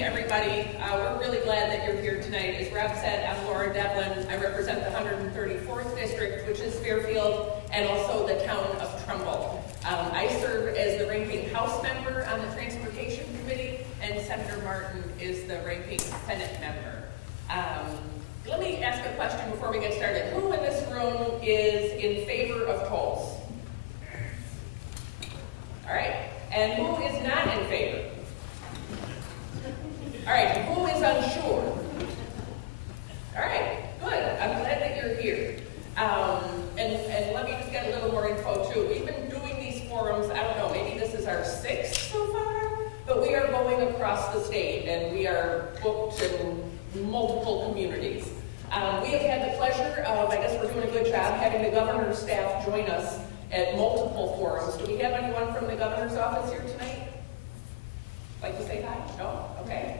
evening, everybody. We're really glad that you're here tonight. As Rob said, I'm Laura Devlin. I represent the 134th District, which is Fairfield, and also the town of Trumbull. I serve as the ranking House member on the Transportation Committee, and Senator Martin is the ranking Senate member. Let me ask a question before we get started. Who in this room is in favor of tolls? All right. And who is not in favor? All right, who is unsure? All right, good. I'm glad that you're here. And let me just get a little more info too. We've been doing these forums, I don't know, maybe this is our 6th so far, but we are going across the state and we are booked in multiple communities. We have had the pleasure of, I guess we're doing a good job, having the governor's staff join us at multiple forums. Do we have anyone from the governor's office here tonight? Like to say hi? No? Okay.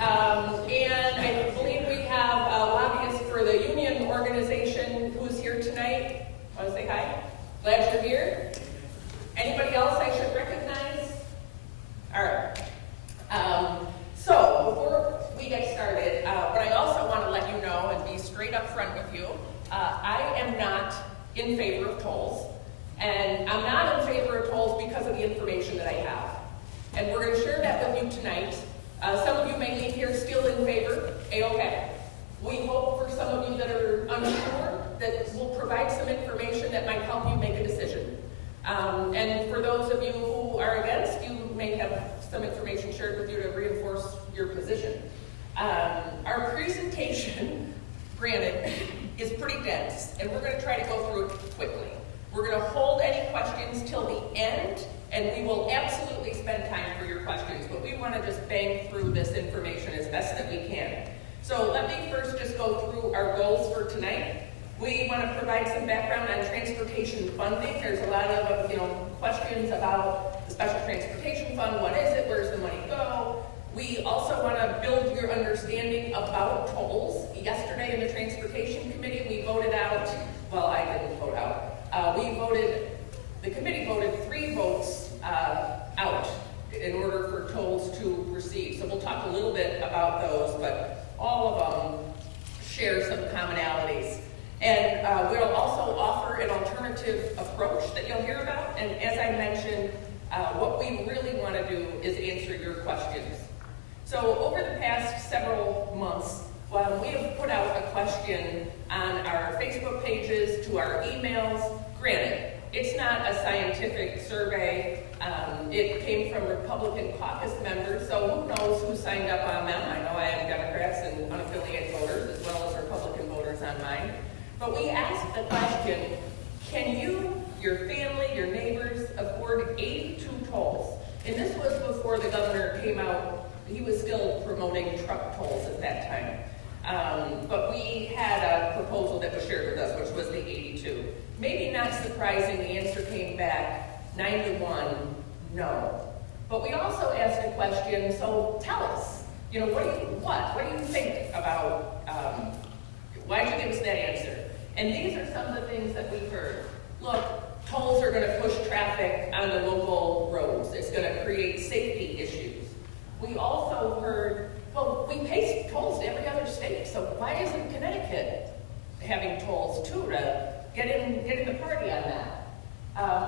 And I believe we have a lobbyist for the union organization who's here tonight. Want to say hi? Glad you're here. Anybody else I should recognize? All right. So before we get started, but I also want to let you know and be straight up front with you, I am not in favor of tolls. And I'm not in favor of tolls because of the information that I have. And we're going to share that with you tonight. Some of you may leave here still in favor. A-okay. We hope for some of you that are unsure that we'll provide some information that might help you make a decision. And for those of you who are against, you may have some information shared with you to reinforce your position. Our presentation, granted, is pretty dense, and we're going to try to go through it quickly. We're going to hold any questions till the end, and we will absolutely spend time for your questions, but we want to just bang through this information as best that we can. So let me first just go through our goals for tonight. We want to provide some background on transportation funding. There's a lot of questions about the Special Transportation Fund. What is it? Where's the money go? We also want to build your understanding about tolls. Yesterday in the Transportation Committee, we voted out, well, I didn't vote out. The committee voted 3 votes out in order for tolls to proceed. So we'll talk a little bit about those, but all of them share some commonalities. And we'll also offer an alternative approach that you'll hear about. And as I mentioned, what we really want to do is answer your questions. So over the past several months, we have put out a question on our Facebook pages, to our emails. Granted, it's not a scientific survey. It came from Republican caucus members, so who knows who signed up on them. I know I have Democrats and unaffiliated voters, as well as Republican voters on mine. But we asked the question, can you, your family, your neighbors afford 82 tolls? And this was before the governor came out. He was still promoting truck tolls at that time. But we had a proposal that was shared with us, which was the 82. Maybe not surprising, the answer came back 9-1, no. But we also asked a question, so tell us, what do you think about, why did you give us that answer? And these are some of the things that we heard. Look, tolls are going to push traffic on the local roads. It's going to create safety issues. We also heard, well, we pay tolls to every other state, so why isn't Connecticut having tolls too to get in the party on that?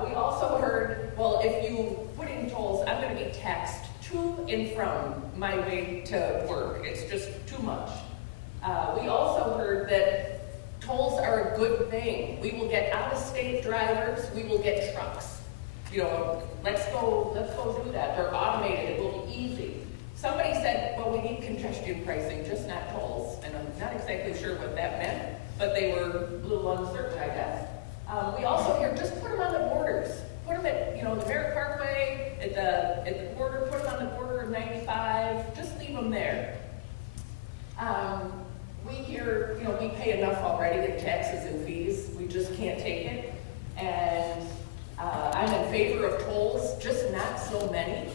We also heard, well, if you put in tolls, I'm going to be taxed to and from my way to work. It's just too much. We also heard that tolls are a good thing. We will get out-of-state drivers. We will get trucks. Let's go do that. They're automated. It will be easy. Somebody said, well, we need congestion pricing, just not tolls. And I'm not exactly sure what that meant, but they were a little uncertain, I guess. We also hear, just put them on the borders. Put them at, the Merritt Parkway, at the border, put them on the border of 95. Just leave them there. We hear, we pay enough already in taxes and fees. We just can't take it. And I'm in favor of tolls, just not so many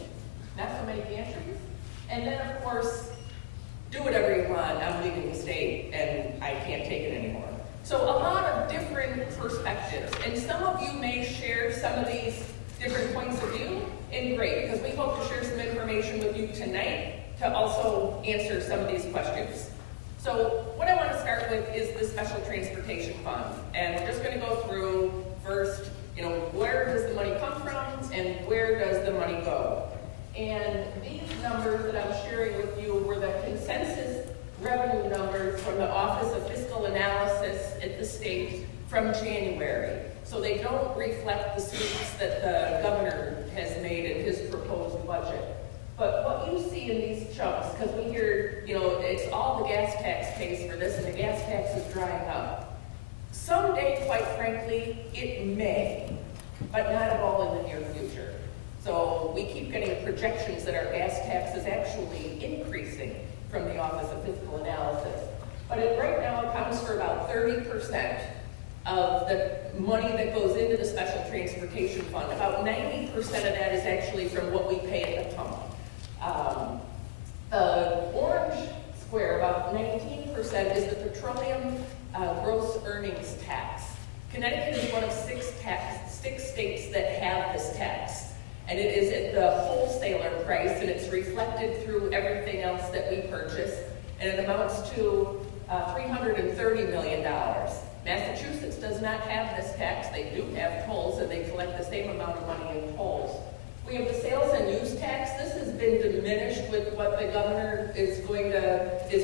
gantries. And then, of course, do whatever you want. I'm leaving the state, and I can't take it anymore. So a lot of different perspectives. And some of you may share some of these different points of view, and great, because we hope to share some information with you tonight to also answer some of these questions. So what I want to start with is the Special Transportation Fund. And we're just going to go through first, where does the money come from and where does the money go? And these numbers that I'm sharing with you were the consensus revenue numbers from the Office of Fiscal Analysis at the state from January. So they don't reflect the sweeps that the governor has made in his proposed budget. But what you see in these chunks, because we hear, it's all the gas tax pays for this and the gas tax is drying up. Someday, quite frankly, it may, but not at all in the near future. So we keep getting projections that our gas tax is actually increasing from the Office of Fiscal Analysis. But it right now accounts for about 30% of the money that goes into the Special Transportation Fund. About 90% of that is actually from what we pay at the pump. The orange square, about 19%, is the petroleum gross earnings tax. Connecticut is one of six states that have this tax. And it is at the wholesaler price, and it's reflected through everything else that we purchase. And it amounts to $330 million. Massachusetts does not have this tax. They do have tolls, and they collect the same amount of money in tolls. We have the sales and use tax. This has been diminished with what the governor is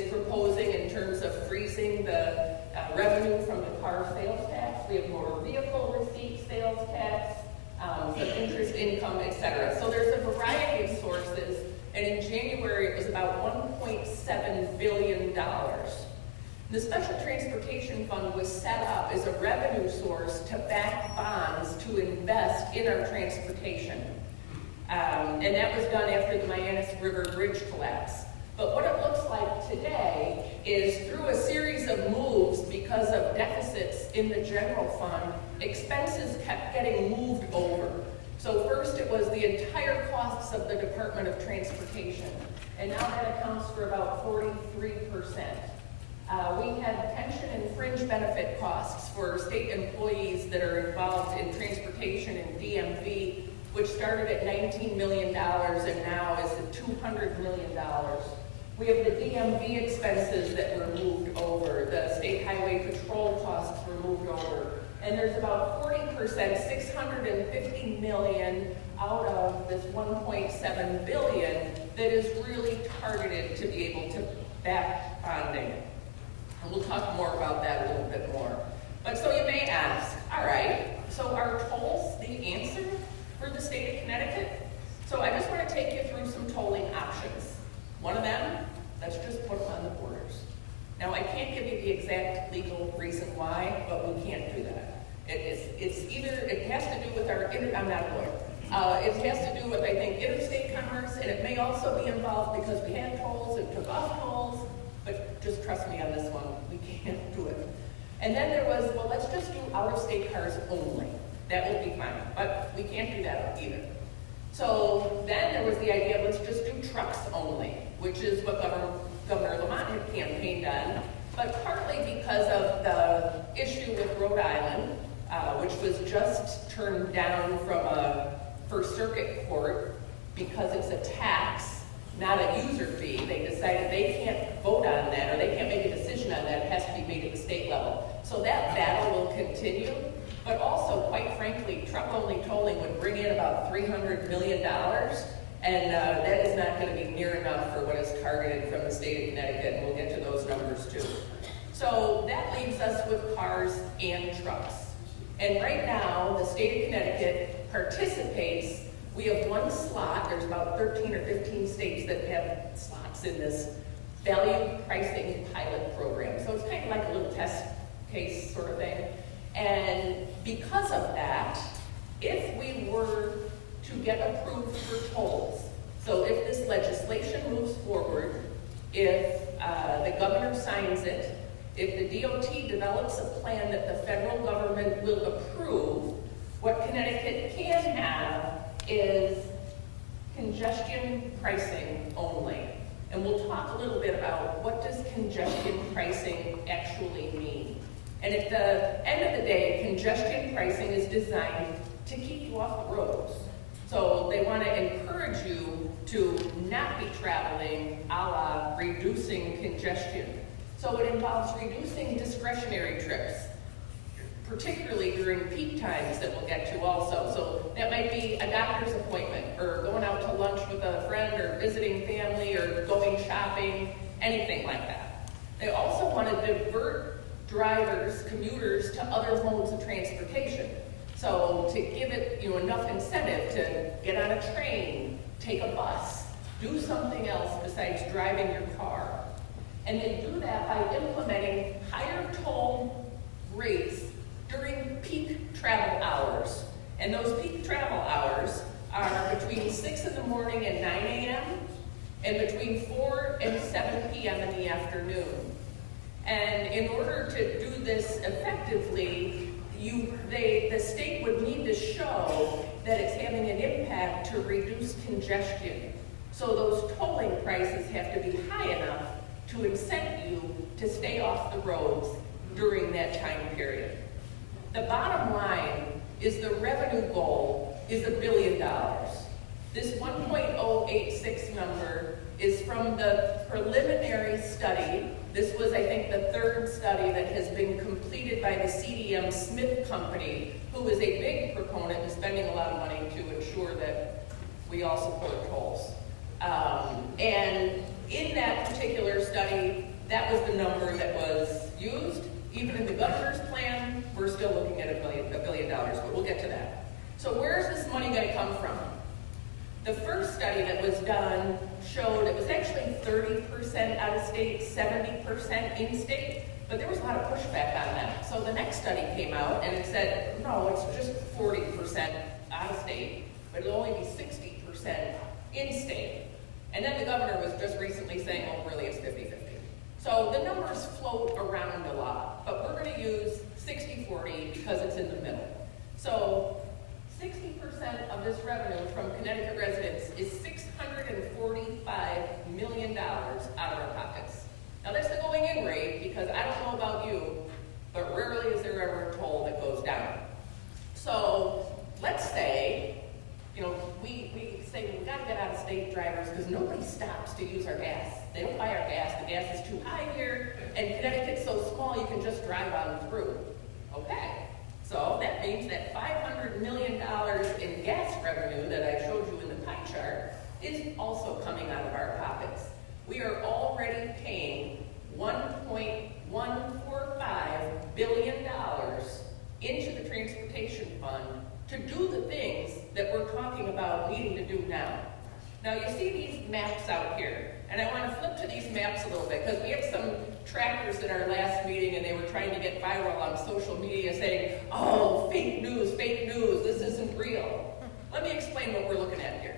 proposing in terms of freezing the revenue from the car sales tax. We have motor vehicle receipt sales tax, some interest income, etc. So there's a variety of sources, and in January it was about $1.7 billion. The Special Transportation Fund was set up as a revenue source to back bonds to invest in our transportation. And that was done after the Mianus River Bridge collapse. But what it looks like today is through a series of moves because of deficits in the general fund, expenses kept getting moved over. So first it was the entire costs of the Department of Transportation, and now that accounts for about 43%. We had pension and fringe benefit costs for state employees that are involved in transportation and DMV, which started at $19 million and now is at $200 million. We have the DMV expenses that were moved over, the state highway patrol costs were moved over, and there's about 40%, $650 million out of this $1.7 billion that is really targeted to be able to back bonding. And we'll talk more about that a little bit more. But so you may ask, all right, so are tolls the answer for the state of Connecticut? So I just want to take you through some tolling options. One of them, let's just put them on the borders. Now I can't give you the exact legal reason why, but we can't do that. It has to do with I'm not a lawyer. It has to do with, I think, interstate commerce, and it may also be involved because we had tolls and took off tolls, but just trust me on this one, we can't do it. And then there was, well, let's just do out-of-state cars only. That will be fine, but we can't do that either. So then there was the idea, let's just do trucks only, which is what Governor Lamont had campaigned on, but partly because of the issue with Rhode Island, which was just turned down from a First Circuit court because it's a tax, not a user fee. They decided they can't vote on that, or they can't make a decision on that. It has to be made at the state level. So that battle will continue. But also, quite frankly, truck-only tolling would bring in about $300 million, and that is not going to be near enough for what is targeted from the state of Connecticut, and we'll get to those numbers too. So that leaves us with cars and trucks. And right now, the state of Connecticut participates. We have one slot. There's about 13 or 15 states that have slots in this value pricing pilot program. So it's kind of like a little test case sort of thing. And because of that, if we were to get approved for tolls, so if this legislation moves forward, if the governor signs it, if the DOT develops a plan that the federal government will approve, what Connecticut can have is congestion pricing only. And we'll talk a little bit about what does congestion pricing actually mean. And at the end of the day, congestion pricing is designed to keep you off the roads. So they want to encourage you to not be traveling a la reducing congestion. So it involves reducing discretionary trips, particularly during peak times that we'll get to also. So that might be a doctor's appointment, or going out to lunch with a friend, or visiting family, or going shopping, anything like that. They also want to divert drivers, commuters, to other modes of transportation. So to give it enough incentive to get on a train, take a bus, do something else besides driving your car. And they do that by implementing higher toll rates during peak travel hours. And those peak travel hours are between 6 in the morning and 9 a.m. and between 4 and 7 p.m. in the afternoon. And in order to do this effectively, the state would need to show that it's having an impact to reduce congestion. So those tolling prices have to be high enough to incent you to stay off the roads during that time period. The bottom line is the revenue goal is $1 billion. This 1.086 number is from the preliminary study. This was, I think, the third study that has been completed by the CDM Smith Company, who is a big proponent and spending a lot of money to ensure that we all support tolls. And in that particular study, that was the number that was used. Even in the governor's plan, we're still looking at $1 billion, but we'll get to that. So where is this money going to come from? The first study that was done showed it was actually 30% out of state, 70% in state, but there was a lot of pushback on that. So the next study came out and it said, no, it's just 40% out of state, but it'll only be 60% in state. And then the governor was just recently saying, well, really it's 50-50. So the numbers float around a lot, but we're going to use 60-40 because it's in the middle. So 60% of this revenue from Connecticut residents is $645 million out of our pockets. Now that's the going in rate, because I don't know about you, but rarely is there ever a toll that goes down. So let's say, we say we've got to get out of state drivers because nobody stops to use our gas. They don't buy our gas. The gas is too high here, and Connecticut's so small you can just drive on through. Okay, so that means that $500 million in gas revenue that I showed you in the pie chart is also coming out of our pockets. We are already paying $1.145 billion into the transportation fund to do the things that we're talking about needing to do now. Now you see these maps out here, and I want to flip to these maps a little bit, because we had some trackers at our last meeting and they were trying to get viral on social media saying, oh, fake news, this isn't real. Let me explain what we're looking at here.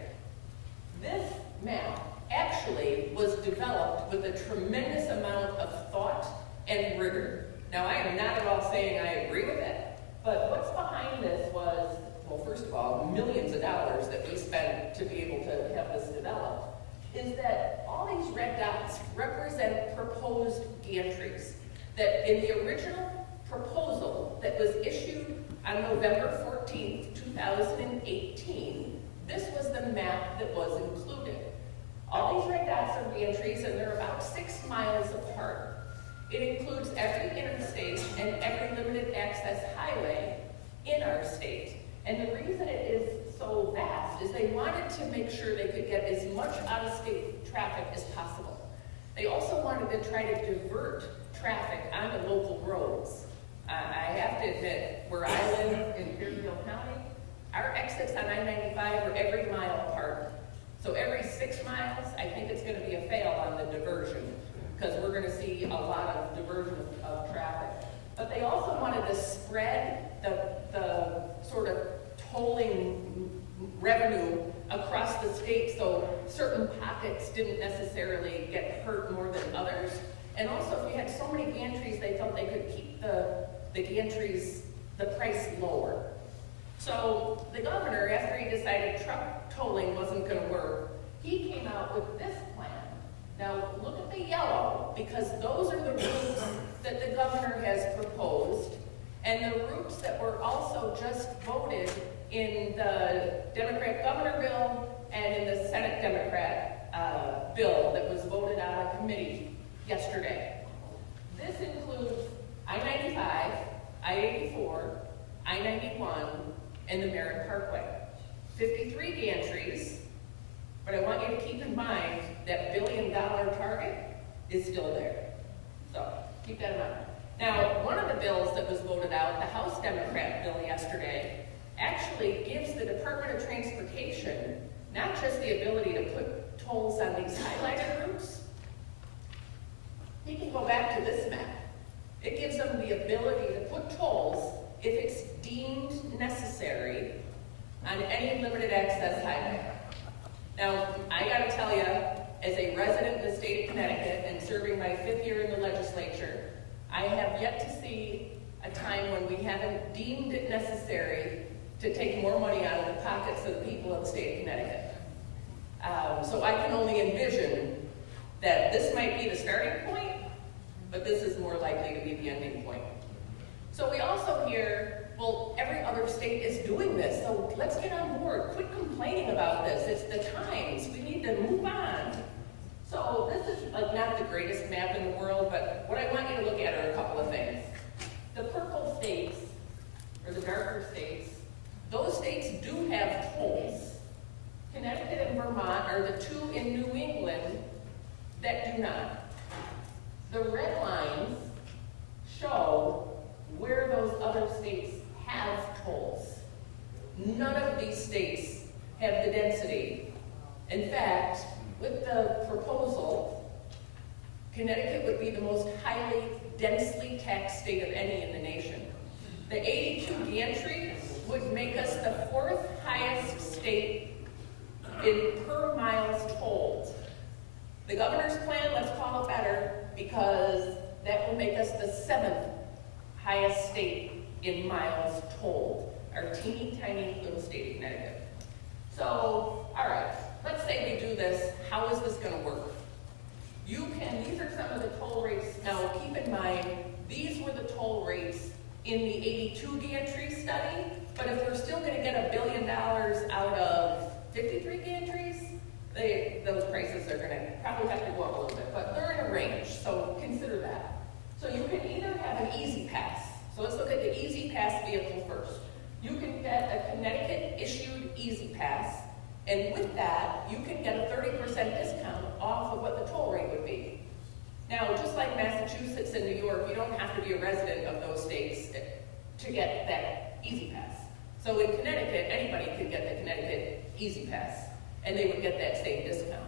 This map actually was developed with a tremendous amount of thought and rigor. Now I am not at all saying I agree with it, but what's behind this was, well, first of all, millions of dollars that we spent to be able to have this developed, is that all these red dots represent proposed gantries. That in the original proposal that was issued on November 14th, 2018, this was the map that was included. All these red dots are gantries, and they're about 6 miles apart. It includes every interstate and every limited access highway in our state. And the reason it is so vast is they wanted to make sure they could get as much out-of-state traffic as possible. They also wanted to try to divert traffic onto local roads. I have to admit, where I live in Fairfield County, our exits on I-95 are every mile apart. So every 6 miles, I think it's going to be a fail on the diversion, because we're going to see a lot of diversion of traffic. But they also wanted to spread the sort of tolling revenue across the state, so certain pockets didn't necessarily get hurt more than others. And also, if we had so many gantries, they felt they could keep the gantries, the price lower. So the governor, after he decided truck tolling wasn't going to work, he came out with this plan. Now, look at the yellow, because those are the routes that the governor has proposed, and the routes that were also just voted in the Democrat governor bill and in the Senate Democrat bill that was voted out of committee yesterday. This includes I-95, I-84, I-91, and the Merritt Parkway. 53 gantries, but I want you to keep in mind that billion-dollar target is still there. So keep that in mind. Now, one of the bills that was voted out, the House Democrat bill yesterday, actually gives the Department of Transportation not just the ability to put tolls on these highlighted routes. You can go back to this map. It gives them the ability to put tolls if it's deemed necessary on any limited access highway. Now, I gotta tell you, as a resident in the state of Connecticut and serving my 5th year in the legislature, I have yet to see a time when we haven't deemed it necessary to take more money out of the pockets of the people of the state of Connecticut. So I can only envision that this might be the starting point, but this is more likely to be the ending point. So we also hear, well, every other state is doing this, so let's get on board. Quit complaining about this. It's the times. We need to move on. So this is like not the greatest map in the world, but what I want you to look at are a couple of things. The purple states, or the darker states, those states do have tolls. Connecticut and Vermont are the two in New England that do not. The red lines show where those other states have tolls. None of these states have the density. In fact, with the proposal, Connecticut would be the most highly densely taxed state of any in the nation. The 82 gantry would make us the 4th highest state in per miles tolled. The governor's plan, let's call it better, because that will make us the 7th highest state in miles tolled, our teeny tiny little state of Connecticut. So, all right, let's say we do this. How is this going to work? These are some of the toll rates. Now, keep in mind, these were the toll rates in the 82 gantry study, but if we're still going to get $1 billion out of 53 gantries, those prices are going to probably have to go up a little bit, but they're in a range, so consider that. So you can either have an easy pass. So let's look at the easy pass vehicle first. You can get a Connecticut issued easy pass, and with that, you can get a 30% discount off of what the toll rate would be. Now, just like Massachusetts and New York, you don't have to be a resident of those states to get that easy pass. So in Connecticut, anybody could get the Connecticut easy pass, and they would get that same discount.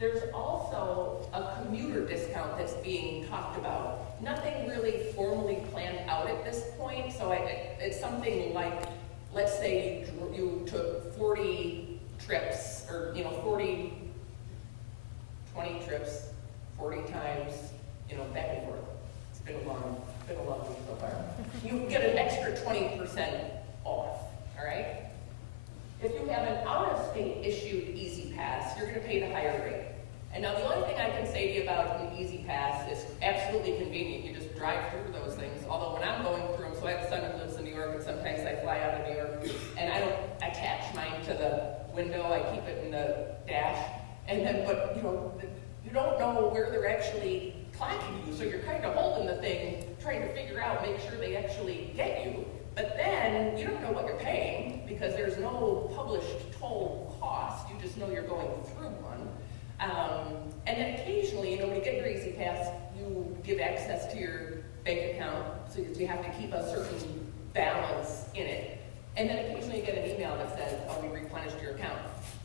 There's also a commuter discount that's being talked about. Nothing really formally planned out at this point, so it's something like, let's say you took 40 trips, or 20 trips, 40 times, back and forth. It's been a long week so far. You get an extra 20% off, all right? If you have an out-of-state issued Easy Pass, you're going to pay the higher rate. And now the only thing I can say to you about an Easy Pass is absolutely convenient. You just drive through those things. Although when I'm going through them, so I have a son that lives in New York, and sometimes I fly out of New York, and I don't attach mine to the window. I keep it in the dash. And then, but you don't know where they're actually clocking you, so you're kind of holding the thing, trying to figure out, make sure they actually get you. But then you don't know what you're paying because there's no published toll cost. You just know you're going through one. And then occasionally, when you get your Easy Pass, you give access to your bank account, so you have to keep a certain balance in it. And then occasionally you get an email that says, oh, we replenished your account.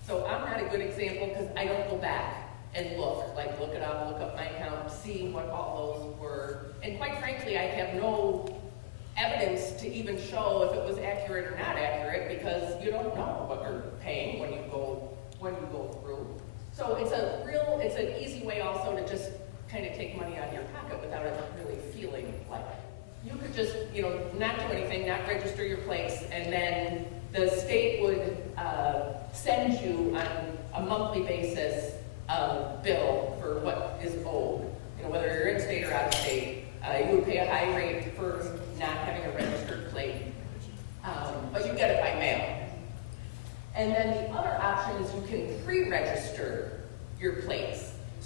So I'm not a good example because I don't go back and look it up, look up my account, see what all those were. And quite frankly, I have no evidence to even show if it was accurate or not accurate because you don't know what you're paying when you go through. So it's an easy way also to just kind of take money out of your pocket without it really feeling like it. You could just, not do anything, not register your place, and then the state would send you on a monthly basis a bill for what is owed. Whether you're in state or out of state, you would pay a high rate for not having a registered plate, but you get it by mail.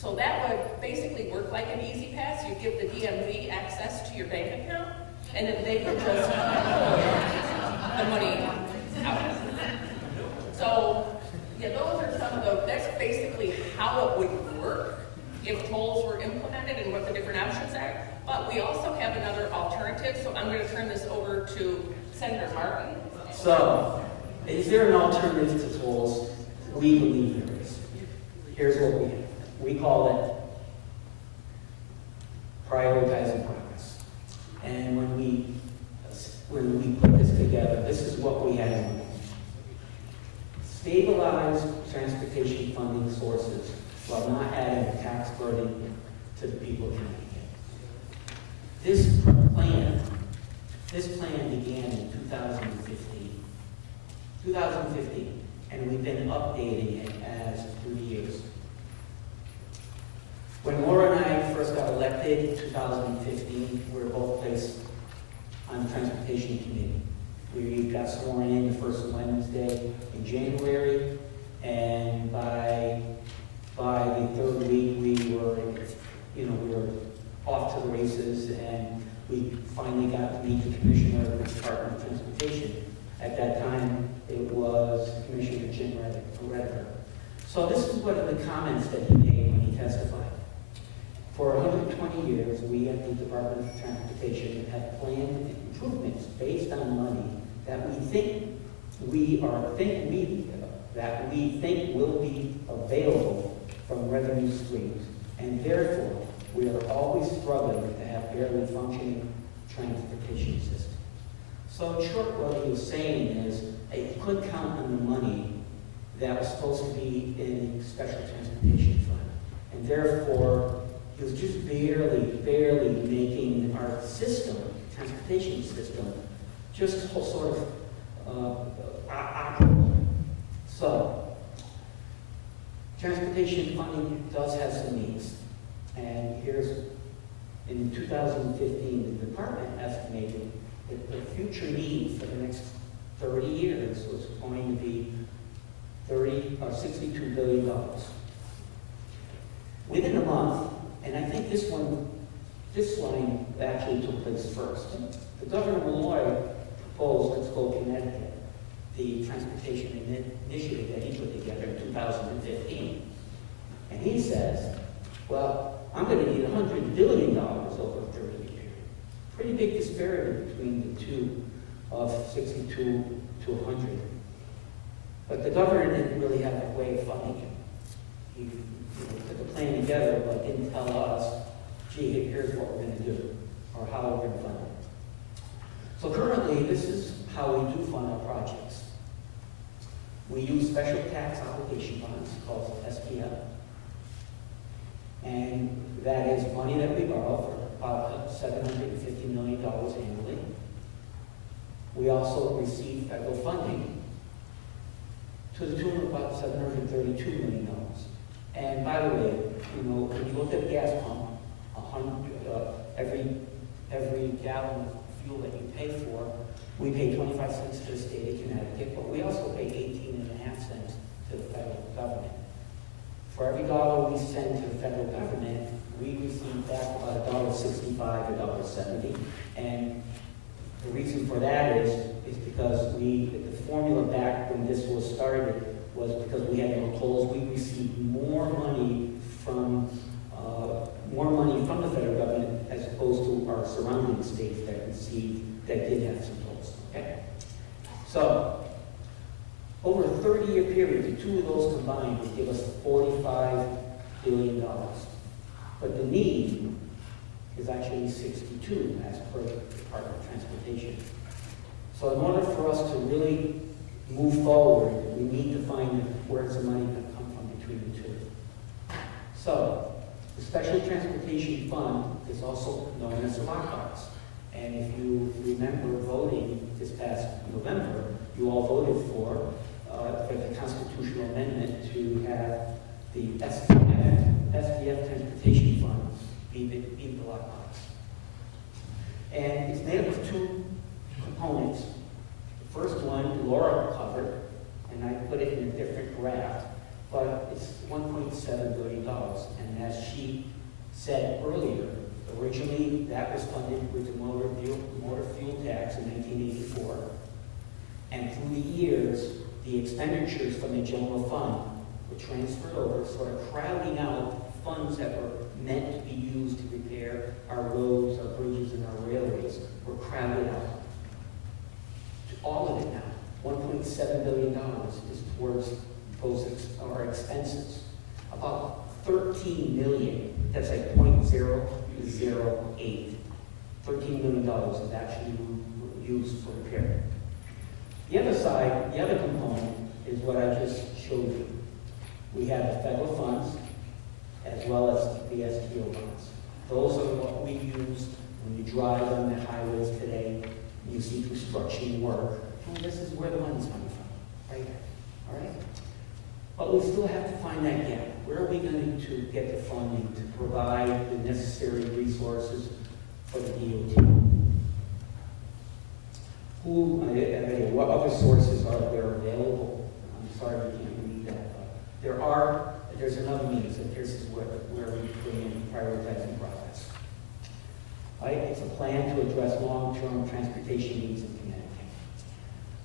So that would basically work like an easy pass. You give the DMV access to your bank account, and then they could just pull the money out. So, yeah, those are some of the, that's basically how it would work if tolls were implemented and what the different options are. But we also have another alternative, so I'm going to turn this over to Senator Martin. So, is there an alternative to tolls? We believe there is. Here's what we have. We call it prioritizing progress. And when we put this together, this is what we had in mind. Stabilize transportation funding sources while not adding a tax burden to the people of Connecticut. This plan began in 2015, and we've been updating it as through the years. When Laura and I first got elected in 2015, we were both placed on the Transportation Committee. We got sworn in the first Wednesday in January, and by the third week we were off to the races, and we finally got to meet the Commissioner of the Department of Transportation. At that time, it was Commissioner Jim Redditor. So this is one of the comments that he made when he testified. For 120 years, we at the Department of Transportation have planned improvements based on money that we think will be available from revenue streams, and therefore we are always struggling to have barely functioning transportation system. So in short, what he was saying is that you could count on the money that was supposed to be in the Special Transportation Fund, and therefore it was just barely making our system, transportation system, just sort of operable. So, transportation funding does have some needs. And here's, in 2015, the department estimated that the future need for the next 30 years was going to be $62 billion. Within a month, and I think this line actually took place first. The Governor of Illinois proposed Let's Go Connecticut, the transportation initiative that he put together in 2015. And he says, well, I'm going to need $100 billion over a 30-year period. Pretty big disparity between the two of 62 to 100. But the governor didn't really have a way of funding it. He put the plan together, but didn't tell us, gee, here's what we're going to do, or how we're going to fund it. So currently, this is how we do fund our projects. We use special tax obligation bonds called SPL. And that is money that we borrow for about $750 million annually. We also receive federal funding to the tune of about $732 million. And by the way, when you look at a gas pump, every gallon of fuel that you pay for, we pay 25 cents to the state of Connecticut, but we also pay 18.5 cents to the federal government. For every dollar we send to the federal government, we receive back about $1.65 or $1.70. And the reason for that is because the formula back when this was started was because we had no tolls. We received more money from the federal government as opposed to our surrounding states that did have some tolls. Okay? So, over a 30-year period, the two of those combined would give us $45 billion. But the need is actually 62 as per the Department of Transportation. So in order for us to really move forward, we need to find where's the money going to come from between the two. So the Special Transportation Fund is also known as the lockbox. And if you remember voting this past November, you all voted for the constitutional amendment to have the SPF Transportation Fund be the lockbox. And it's made up of two components. The first one, Laura covered, and I put it in a different graph, but it's $1.7 billion. And as said earlier, originally that was funded with the motor fuel tax in 1984. And through the years, the expenditures from the general fund were transferred over, sort of crowding out funds that were meant to be used to repair our roads, our bridges, and our railways were crowded out. All of it now, $1.7 billion is towards our expenses. About 13 million, that's like 0.008. $13 million is actually used for repair. The other side, the other component, is what I just showed you. We have the federal funds as well as the STO funds. Those are what we use when you drive on the highways today, and you see construction work. And this is where the money's coming from, right there. All right? But we still have to find that gap. Where are we going to get the funding to provide the necessary resources for the DOT? What other sources are there available? I'm sorry we can't read that. But there's another means, and this is where we bring in prioritizing process. Right? It's a plan to address long-term transportation needs in Connecticut.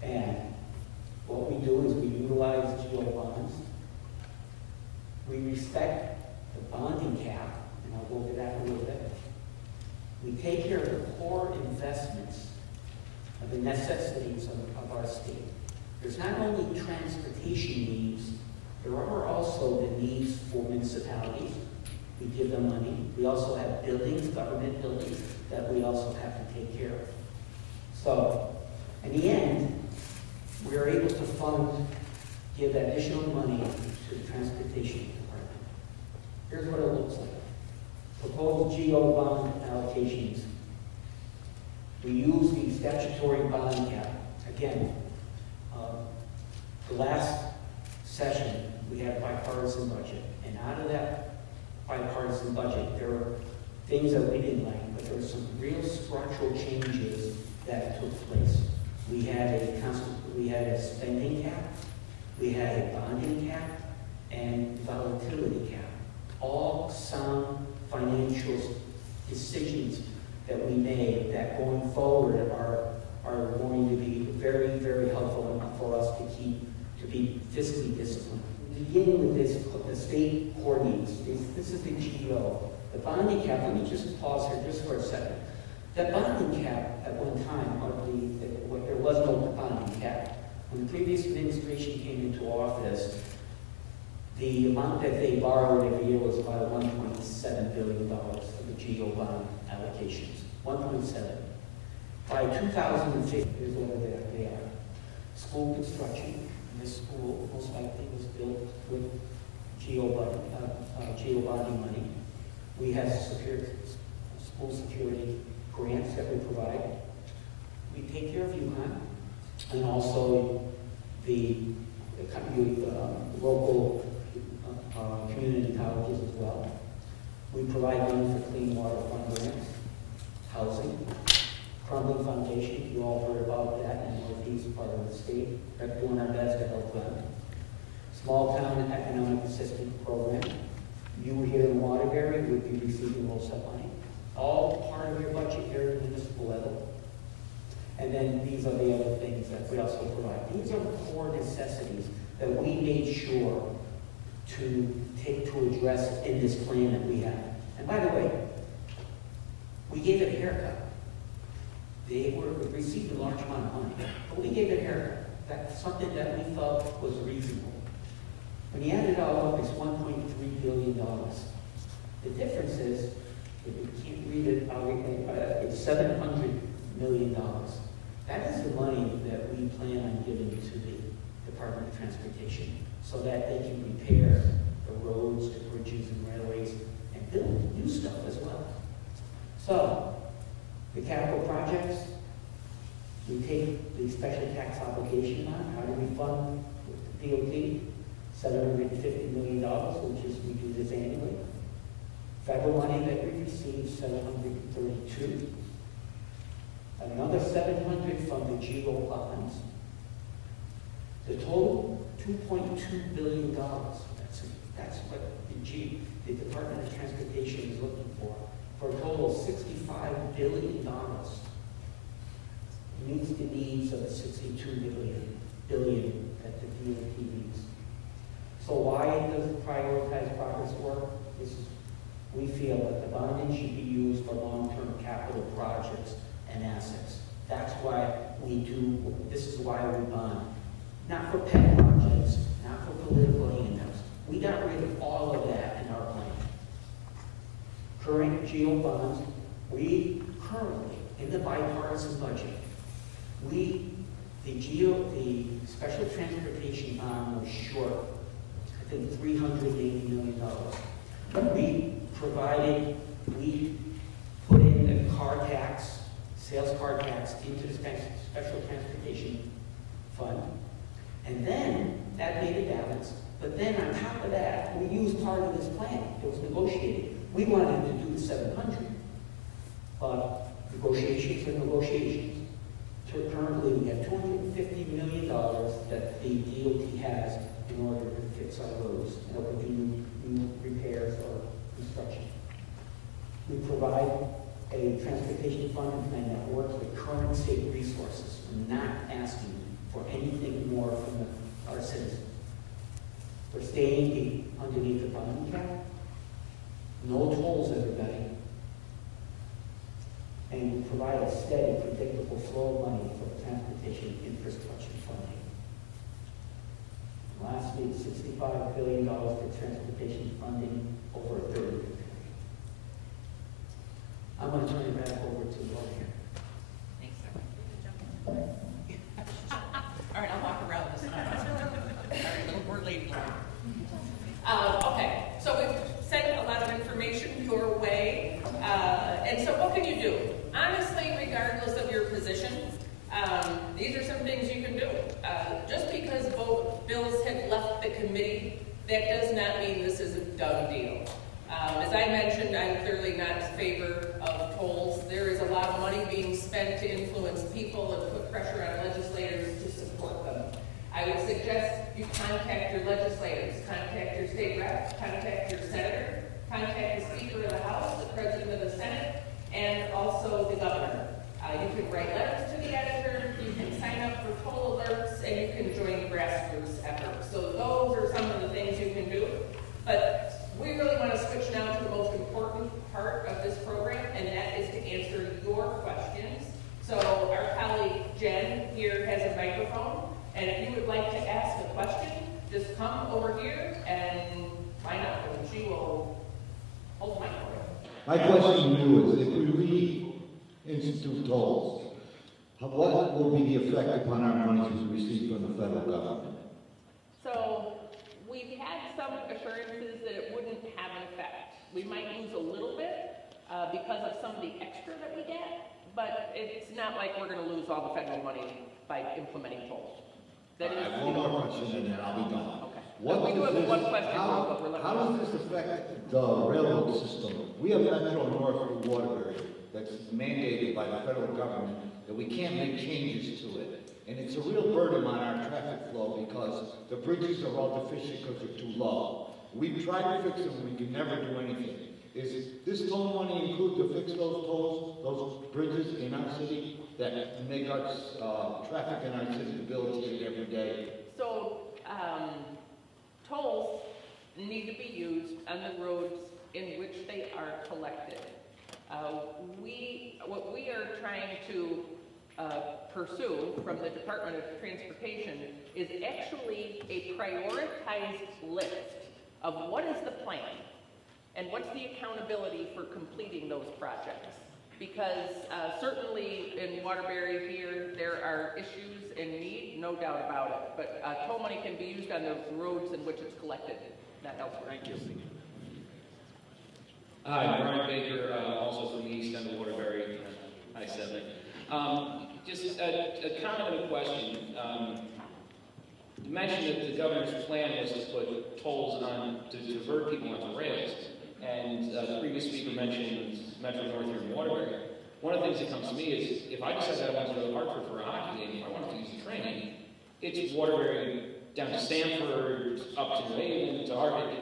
And what we do is we utilize GO bonds. We respect the bonding cap, and I'll go over that in a little bit. We take care of the core investments of the necessities of our state. There's not only transportation needs, there are also the needs for municipalities. We give them money. We also have buildings, government buildings, that we also have to take care of. So, in the end, we are able to give additional money to the transportation department. Here's what it looks like. Proposed GO bond allocations. We use the statutory bond cap. Again, the last session, we had a bipartisan budget. And out of that bipartisan budget, there were things that we didn't like, but there were some real structural changes that took place. We had a spending cap, we had a bonding cap, and volatility cap. All sound financial decisions that we made that going forward are going to be very, very helpful for us to be fiscally disciplined. Beginning with this, the state core needs. This is the GO. The bonding cap, let me just pause here just for a second. That bonding cap at one time, there was no bonding cap. When the previous administration came into office, the amount that they borrowed every year was about $1.7 billion for the GO bond allocations. 1.7. By 2015, here's what they are. School construction. This school most likely was built with GO bonding money. We have school security grants that we provide. We take care of UConn and also the local community colleges as well. We provide money for clean water fund grants, housing, Crumbling Foundation. You all heard about that in the northeast part of the state. We're doing our best to help them. Small Town Economic Assistance Program. You here in Waterbury would be receiving LoSAP money. All part of your budget here at the municipal level. And then these are the other things that we also provide. These are the core necessities that we made sure to address in this plan that we have. And by the way, we gave it a haircut. They received a large amount of money, but we gave it a haircut. That's something that we thought was reasonable. When you add it all up, it's $1.3 billion. The difference is, if you can't read it, it's $700 million. That is the money that we plan on giving to the Department of Transportation so that they can repair the roads, the bridges, and railways, and build new stuff as well. So, the capital projects, we take the special tax obligation on. How do we fund DOT? $750 million, which is, we do this annually. Federal money that we receive, $732. Another $700 from the GO bonds. The total, $2.2 billion. That's what the Department of Transportation is looking for a total of $65 billion, meets the needs of the $62 billion that the DOT needs. So why does it prioritize progress work? We feel that the bonding should be used for long-term capital projects and assets. That's why this is why we bond. Not for pet projects, not for political handouts. We got rid of all of that in our plan. Current GEO bonds, we currently, in the bipartisan budget, the special transportation bond was short, I think $380 million. But we put in a car tax, sales car tax into the special transportation fund. And then that made a balance. But then on top of that, we used part of this plan. It was negotiated. We wanted to do the 700. But negotiations are negotiations. So currently we have $250 million that the DOT has in order to fix our roads and or do new repairs or construction. We provide a transportation funding plan that works with current state resources. We're not asking for anything more from our citizens. We're staying underneath the bonding cap. No tolls, everybody. And we provide a steady, predictable flow of money for the transportation infrastructure funding. Lastly, $65 billion for transportation funding over a 30-year period. I'm going to turn it back over to Laura here. Thanks, sir. All right, I'll walk around this. All right, little more lady. Okay, so we've sent a lot of information your way. And so what can you do? Honestly, regardless of your position, these are some things you can do. Just because bills have left the committee, that does not mean this is a done deal. As I mentioned, I'm clearly not in favor of tolls. There is a lot of money being spent to influence people and put pressure on legislators to support them. I would suggest you contact your legislators, contact your state reps, contact your senator, contact the Speaker of the House, the President of the Senate, and also the Governor. You can write letters to the editor, you can sign up for toll alerts, and you can join grassroots efforts. So those are some of the things you can do. But we really want to switch now to the most important part of this program, and that is to answer your questions. So our colleague Jen here has a microphone, and if you would like to ask a question, just come over here and find out, and she will hold the microphone. My question to you is, if we reinstitute tolls, what will be the effect upon our monies we receive from the federal government? So we've had some assurances that it wouldn't have an effect. We might lose a little bit because of some of the extra that we get, but it's not like we're going to lose all the federal money by implementing tolls. That is, I have one more question and then I'll be done. Okay. We do have one question. How does this affect the railroad system? We have Metro North through Waterbury that's mandated by the federal government that we can't make changes to it. And it's a real burden on our traffic flow because the bridges are all deficient because they're too low. We've tried to fix them, we can never do anything. Is this toll money include to fix those tolls, those bridges in our city that make us traffic in our city debilitated every day? So tolls need to be used on the roads in which they are collected. What we are trying to pursue from the Department of Transportation is actually a prioritized list of what is the plan and what's the accountability for completing those projects. Because certainly in Waterbury here, there are issues and need, no doubt about it. But toll money can be used on the roads in which it's collected, not elsewhere. Thank you. Hi, Brian Baker, also from the east end of Waterbury. Hi, Seven. Just a comment and a question. You mentioned that the governor's plan was to put tolls on to divert people onto rails, and the previous speaker mentioned Metro North here in Waterbury. One of the things that comes to me is if I decide I want to go to Hartford for a hockey game, if I want to use the train, it's Waterbury down to Stamford, up to New Haven, to Harvard,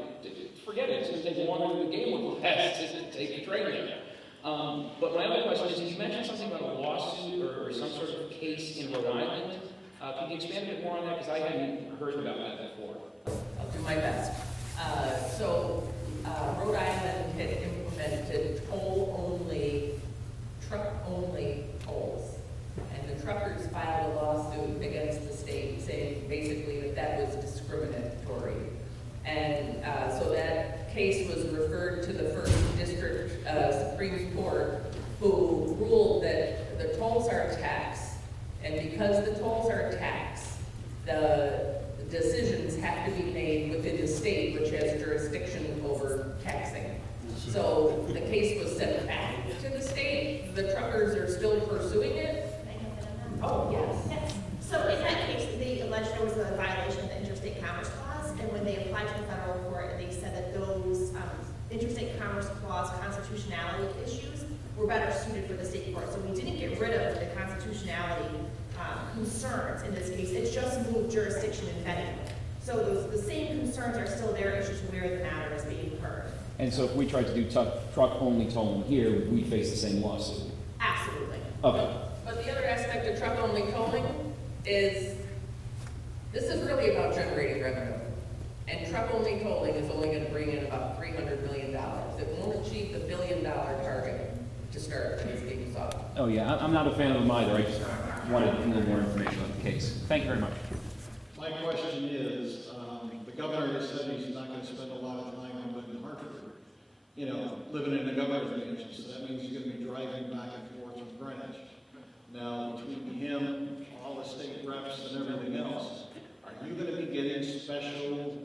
forget it. It's going to take longer than the game will last to take a train there. But my other question is, you mentioned something about a lawsuit or some sort of case in Rhode Island. Could you expand a bit more on that? Because I hadn't heard about that before. I'll do my best. Rhode Island had implemented truck-only tolls. And the truckers filed a lawsuit against the state saying basically that was discriminatory. And so that case was referred to the First District Supreme Court, who ruled that the tolls are a tax. And because the tolls are a tax, the decisions have to be made within the state, which has jurisdiction over taxing. So the case was sent back to the state. The truckers are still pursuing it. Oh, yes. Yes. So in that case, they alleged there was a violation of the Interstate Commerce Clause, and when they applied to the federal court, they said that those Interstate Commerce Clause constitutionality issues were better suited for the state court. So we didn't get rid of the constitutionality concerns in this case. It's just moved jurisdiction and venue. So the same concerns are still there, it's just where the matter is being heard. And so if we tried to do truck-only tolling here, we'd face the same lawsuit? Absolutely. Okay. But the other aspect of truck-only tolling is, this is really about generating revenue. And truck-only tolling is only going to bring in about $300 million. It won't achieve the $1 billion target to start when it's being solved. Oh, yeah, I'm not a fan of them either. I just wanted a little more information on the case. Thank you very much. My question is, the governor has said he's not going to spend a lot of time in Hartford, living in the governor's mansion, so that means he's going to be driving back and forth from Greenwich. Now, between him, all the state reps and everything else, are you going to be getting special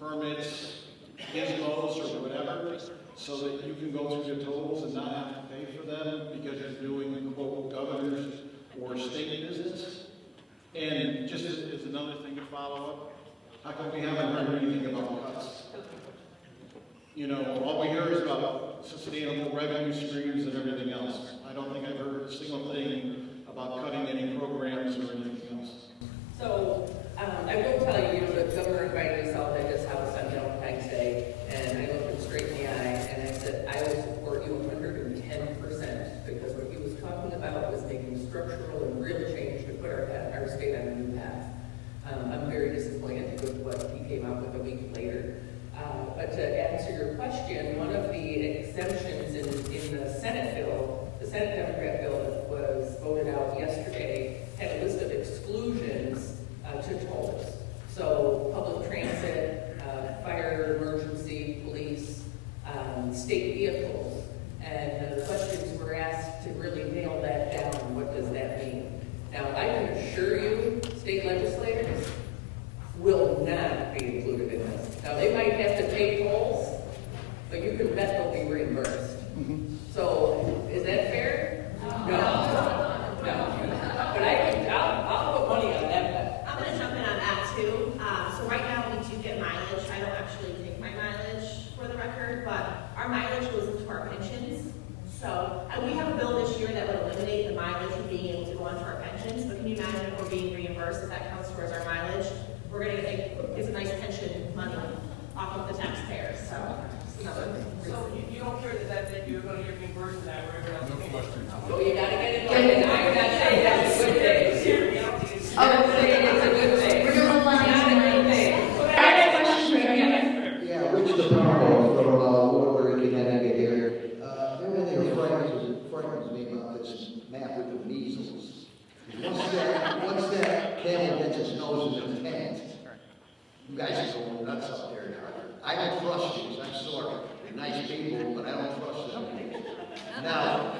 permits, gizmos or whatever, so that you can go through the tolls and not have to pay for them because you're doing, quote, governor's or state business? And just as another thing to follow up, how come we haven't heard anything about cuts? All we hear is about sustainable revenue streams and everything else. I don't think I've heard a single thing about cutting any programs or anything else. So, I will tell you, the governor invited us all to his house on Valentine's Day, and I looked him straight in the eye, and I said, I will support you 110%, because what he was talking about was making structural and real change to put our state on a new path. I'm very disappointed with what he came out with a week later. But to answer your question, one of the exemptions in the Senate bill, the Senate Democrat bill that was voted out yesterday, had a list of exclusions to tolls. So public transit, fire, emergency, police, state vehicles. And the questions were asked to really nail that down. What does that mean? Now, I can assure you, state legislators will not be included in this. Now, they might have to pay tolls, but you can bet they'll be reimbursed. So, is that fair? No. But I'll put money on that bet. I'm going to jump in on that too. So right now we do get mileage. I don't actually take my mileage for the record, but our mileage goes into our pensions. So, and we have a bill this year that would eliminate the mileage from being able to go onto our pensions. But can you imagine if we're being reimbursed, if that counts towards our mileage? We're going to get a nice pension money off of the taxpayers. So, it's another thing. So you don't care that you're going to get reimbursed for that wherever else? No question. So you gotta get it right. I'm not saying that's a good thing. I'm saying it's a good thing. We're gonna line Not a good thing. I have a question for you. Yeah, Rich DeParlo from Waterbury, Connecticut here. Everything frightens me about this map with the measles. Once that camel gets its nose in the tent, you guys are going nuts up there. I don't trust you, I'm sorry. You're nice people, but I don't trust them. Now,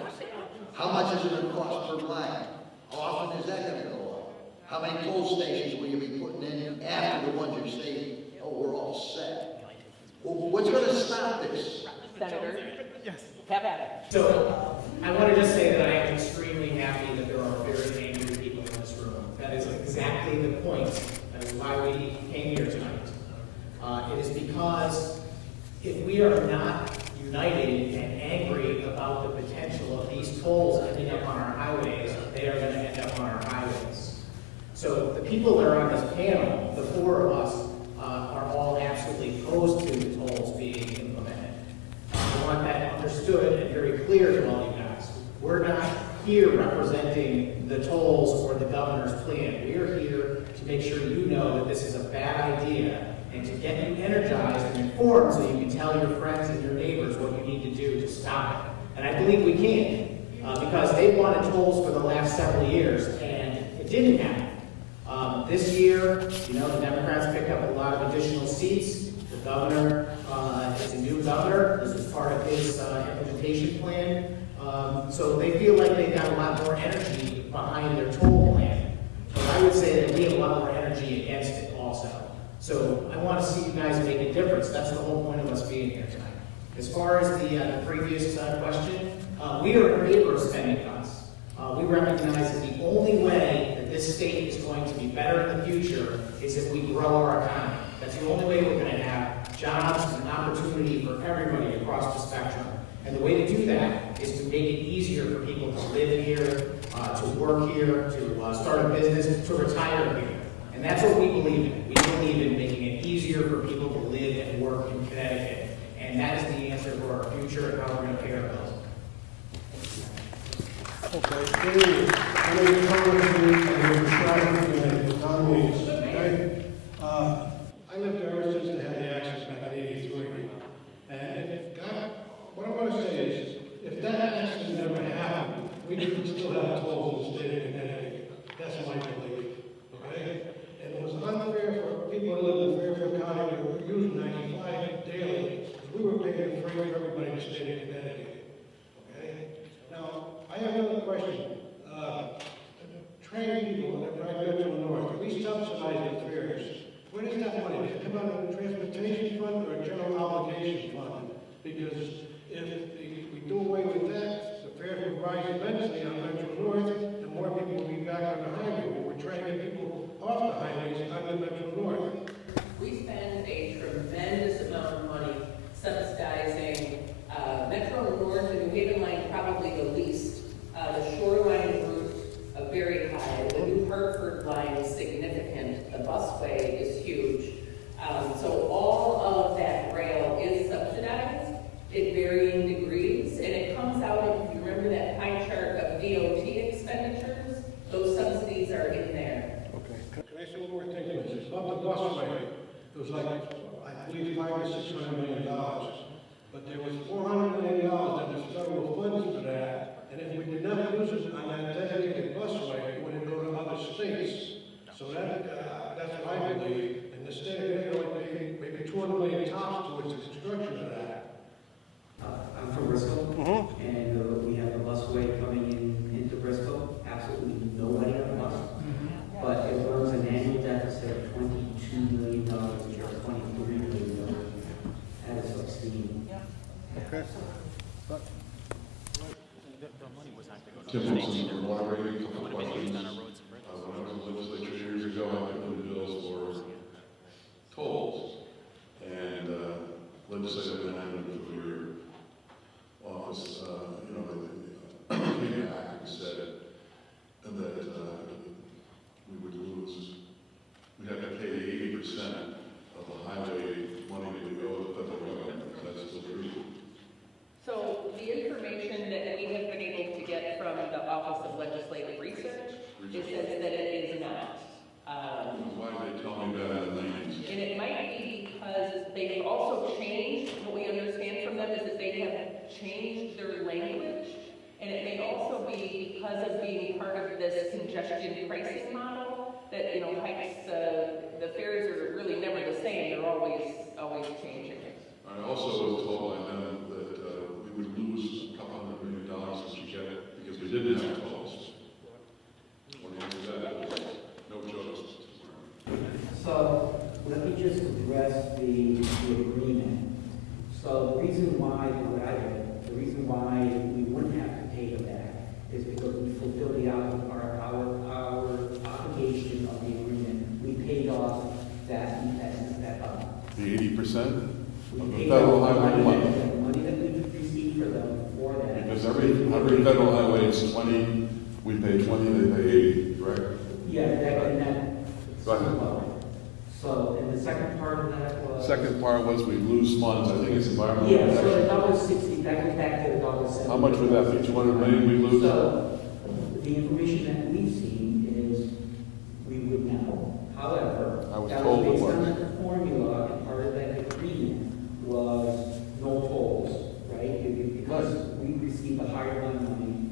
how much is it going to cost per mile? How often is that going to go up? How many toll stations will you be putting in after the ones you say, oh, we're all set? Well, what's going to stop this? Senator? Yes. Have at it. So, I want to just say that I am extremely happy that there are very angry people in this room. That is exactly the point. That is why we came here tonight. It is because if we are not united and angry about the potential of these tolls ending up on our highways, they are going to end up on our highways. So the people that are on this panel, the four of us, are all absolutely opposed to the tolls being want that understood and very clear to all you guys. We're not here representing the tolls or the governor's plan. We are here to make sure you know that this is a bad idea and to get you energized and informed so you can tell your friends and your neighbors what you need to do to stop it. And I believe we can, because they wanted tolls for the last several years and it didn't happen. This year, you know, the Democrats picked up a lot of additional seats. The governor is a new governor. This is part of his implementation plan. So they feel like they got a lot more energy behind their toll plan. But I would say that we have a lot more energy against it also. So I want to see you guys make a difference. That's the whole point of us being here tonight. As far as the previous question, we are in favor of spending cuts. We recognize that the only way that this state is going to be better in the future is if we grow our economy. That's the only way we're going to have jobs and opportunity for everybody across the spectrum. And the way to do that is to make it easier for people to live here, to work here, to start a business, to retire here. And that's what we believe in. We believe in making it easier for people to live and work in Connecticut. And that is the answer for our future and how we're going to pay our bills. Okay, Dave, I know you're coming to me and you're trying to nominate, okay? I lived there ever since they had the access back in '83. And if God, what I'm going to say is, if that accident never happened, we could still have tolls in the state of Connecticut. That's my belief, okay? And it was unfair for people who live in Fairfield County who were using 95 daily, because we were paying free for everybody in the state of Connecticut, okay? Now, I have another question. Train people that drive up to the north, we subsidize the fares. Where does that money? Does it come out of the transportation fund or a general obligation fund? Because if we do away with that, the fares will rise immensely on Metro North, and more people will be back on the highway. We're trying to get people off the highways on the Metro North. We spend a tremendous amount of money subsidizing Metro North and New Haven line probably the least. The shoreline route very high. The New Hartford line is significant. The busway is huge. So all of that rail is subsidized at varying degrees, and it comes out, if you remember that pie chart of DOT expenditures, those subsidies are in there. Okay. Can I say one more thing? It's about the busway. It was like, I believe, $500 to $600 million. But there was $400 million that was federal funds for that. And if we did not use it on that dedicated busway, it would go to other states. So that's what I believe. And the state of Connecticut would pay maybe $200 million tops towards the construction of that. I'm from Bristol, and we have a busway coming into Bristol. Absolutely nobody on the bus, but it runs an annual deficit of $22 million a year, $23 million. That is obscene. Okay. Devlin Sen from Waterbury, a couple of questions. When I was in the legislature years ago, I put in bills for tolls, and legislative amendment for your office, the Clean Act said that we would lose, we'd have to pay 80% of the highway money that would go to the federal government. Is that still true? So the information that we have been able to get from the Office of Legislative Research is that it is not. Why did they tell me that in the 90s? And it might be because they've also changed, what we understand from them is that they have changed their language. And it may also be because of being part of this congestion pricing model that, hikes, the fares are really never the same. They're always changing. I also was told by them that we would lose a couple $100 million which you get because we didn't have tolls. When you do that, no jokes. So let me just address the agreement. So the reason why, the reason why we wouldn't have to pay it back is because we fulfilled our obligation of the agreement. We paid off that The 80%? We Of the paid federal off the highway money money. that we received for them for that. Because every federal highway is 20, we pay 20, they pay 80, correct? Yeah, and that. Go ahead. So, and the second part of that was. Second part was we lose funds, I think it's environmental Yeah, so protection. that was $60,000 So How much would that be, 200 million we lose? So, the information that we've seen is we would know. However, I was that told it was based was. on the formula, and part of that agreement was no tolls, right? Because we received a higher amount of money,